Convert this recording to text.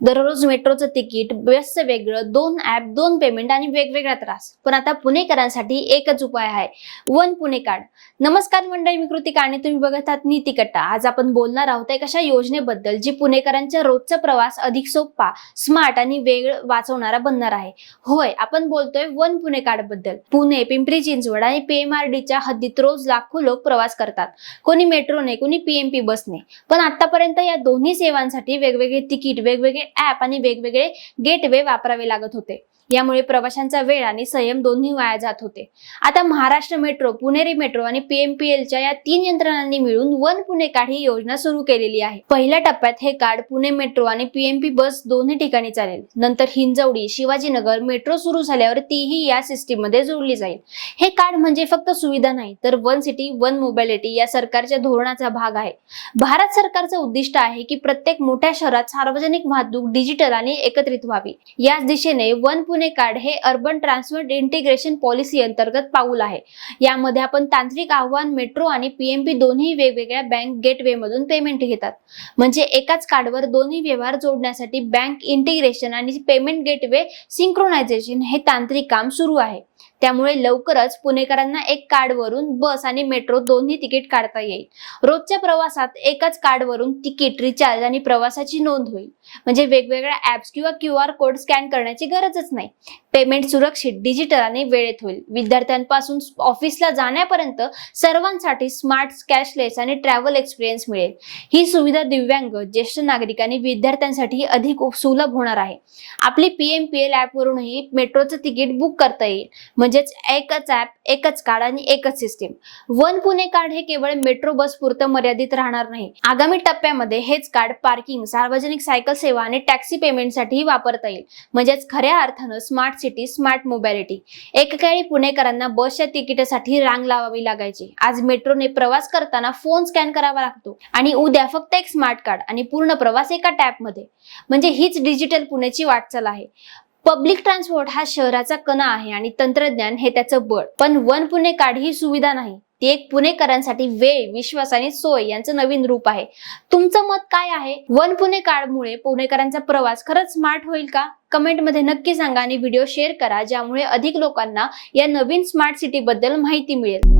दररोज मेट्रोचं तिकीट बसचं वेगळं दोन ऍप दोन पेमेंट आणि वेगवेगळा त्रास. पण आता पुणेकरांसाठी एकच उपाय आहे वन पुणे कार्ड. नमस्कार मंडळी मी कृती आणि तुम्ही बघत आहात नीती कट्टा. आज आपण बोलणार आहोत एक अशा योजनेबद्दल जी पुणेकरांच्या रोजचा प्रवास अधिक सोपा स्मार्ट आणि वेळ वाचवणारा बनणार आहे. होय आपण बोलतोय वन पुणे कार्डबद्दल. पुणे पिंपरी चिंचवड आणि पीएमआरडीच्या हद्दीत रोज लाखो लोक प्रवास करतात. कोणी मेट्रोने कोणी पीएमपी बसने. पण आतापर्यंत या दोन्ही सेवांसाठी वेगवेगळे तिकीट वेगवेगळे ऍप आणि वेगवेगळे गेटवे वापरावे लागत होते. यामुळे प्रवाशांचा वेळ आणि संयम दोन्ही वाया जात होते. आता महाराष्ट्र मेट्रो पुणेरी मेट्रो आणि पीएमपीएलच्या या तीन यंत्रणांनी मिळून वन पुणे कार्ड ही योजना सुरू केलेली आहे. पहिल्या टप्प्यात हे कार्ड पुणे मेट्रो आणि पीएमपी बस दोन्ही ठिकाणी चालेल. नंतर हिंजवडी शिवाजीनगर मेट्रो सुरू झाल्यावर तीही या सिस्टीममध्ये जोडली जाईल. हे कार्ड म्हणजे फक्त सुविधा नाही तर वन सिटी वन मोबिलिटी या सरकारच्या धोरणाचा भाग आहे. भारत सरकारचं उद्दिष्ट आहे की प्रत्येक मोठ्या शहरात सार्वजनिक वाहतूक डिजिटल आणि एकत्रित व्हावी. याच दिशेने वन पुणे कार्ड हे अर्बन ट्रान्सपोर्ट इंटिग्रेशन पॉलिसी अंतर्गत पाऊल आहे. यामध्ये आपण तांत्रिक आव्हान मेट्रो आणि पीएमपी दोन्ही वेगवेगळ्या बँक गेटवे मधून पेमेंट घेतात. म्हणजे एकाच कार्डवर दोन्ही व्यवहार जोडण्यासाठी बँक इंटिग्रेशन आणि पेमेंट गेटवे सिंक्रोनायझेशन हे तांत्रिक काम सुरू आहे. त्यामुळे लवकरच पुणेकरांना एक कार्डवरून बस आणि मेट्रो दोन्ही तिकीट काढता येईल. रोजच्या प्रवासात एकाच कार्डवरून तिकीट रिचार्ज आणि प्रवासाची नोंद होईल. म्हणजे वेगवेगळ्या ऍप्स किंवा क्यू आर कोड स्कॅन करण्याची गरजच नाही. पेमेंट सुरक्षित डिजिटल आणि वेळेत होईल. विद्यार्थ्यांपासून ऑफिसला जाण्यापर्यंत सर्वांसाठी स्मार्ट कॅशलेस आणि ट्रॅव्हल एक्सपिरियन्स मिळेल. ही सुविधा दिव्यांग ज्येष्ठ नागरिक आणि विद्यार्थ्यांसाठी अधिक सुलभ होणार आहे. आपली पीएमपीएल ऍप ॲपवरूनही मेट्रोचं तिकीट बुक करता येईल. म्हणजेच एकच ऍप एकच कार्ड आणि एकच सिस्टीम वन पुणे कार्ड हे केवळ मेट्रो बस पुरतं मर्यादित राहणार नाही. आगामी टप्प्यामध्ये हेच कार्ड पार्किंग सार्वजनिक सायकल सेवा आणि टॅक्सी पेमेंटसाठीही वापरता येईल. म्हणजेच खऱ्या अर्थानं स्मार्ट सिटी स्मार्ट मोबॅलिटी एकेकाळी पुणेकरांना बसच्या तिकिटासाठी रांग लावावी लागायची. आज मेट्रोने प्रवास करताना फोन स्कॅन करावा लागतो. आणि उद्या फक्त एक स्मार्ट कार्ड आणि पूर्ण प्रवास एका टॅपमध्ये म्हणजे हीच डिजिटल पुण्याची वाटचाल आहे. पब्लिक ट्रान्सपोर्ट हा शहराचा कणा आहे आणि तंत्रज्ञान हे त्याचं बळ. पण वन पुणे कार्ड ही सुविधा नाही. ती एक पुणेकरांसाठी वेळ विश्वास आणि सोय यांचं नवीन रूप आहे. तुमचं मत काय आहे? वन पुणे कार्डमुळे पुणेकरांचा प्रवास खरंच स्मार्ट होईल का? कमेंटमध्ये नक्की सांगा आणि व्हिडिओ शेअर करा ज्यामुळे अधिक लोकांना या नवीन स्मार्ट सिटी बद्दल माहिती मिळेल.